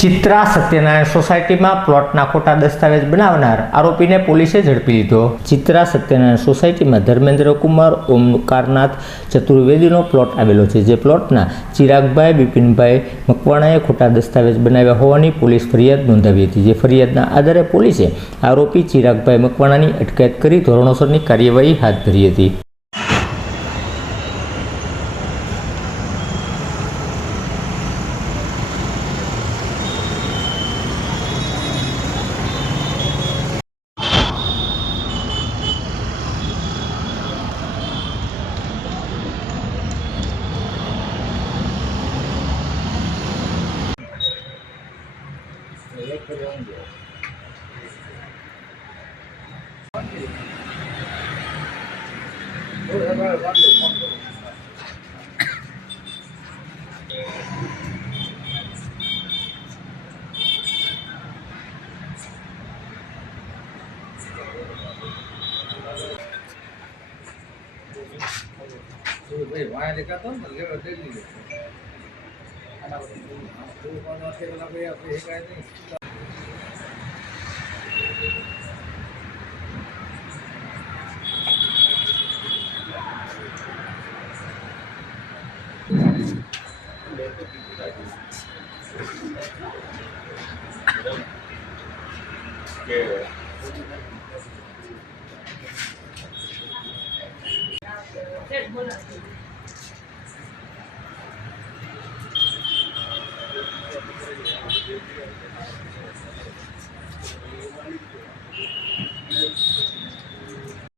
ચિત્રા સત્યનારાયણ સોસાયટીમાં પ્લોટના ખોટા દસ્તાવેજ બનાવનાર આરોપીને પોલીસે ઝડપી લીધો। ચિત્રા સત્યનારાયણ સોસાયટીમાં ધર્મેન્દ્ર કુમાર ઓમકારનાથ ચતુર્વેદીનો પ્લોટ આવેલો છે, જે પ્લોટના ચિરાગભાઈ બિપિનભાઈ મકવાણાએ ખોટા દસ્તાવેજ બનાવ્યા હોવાની પોલીસ ફરિયાદ નોંધાવી હતી, જે ફરિયાદના આધારે પોલીસે આરોપી ચિરાગભાઈ મકવાણાની અટકાયત કરી ધોરણસરની કાર્યવાહી હાથ ધરી હતી। भाई वहाँ लेकर तो लेकर दे दीजिए तो कौन आते वाला भाई आप ये कहते हैं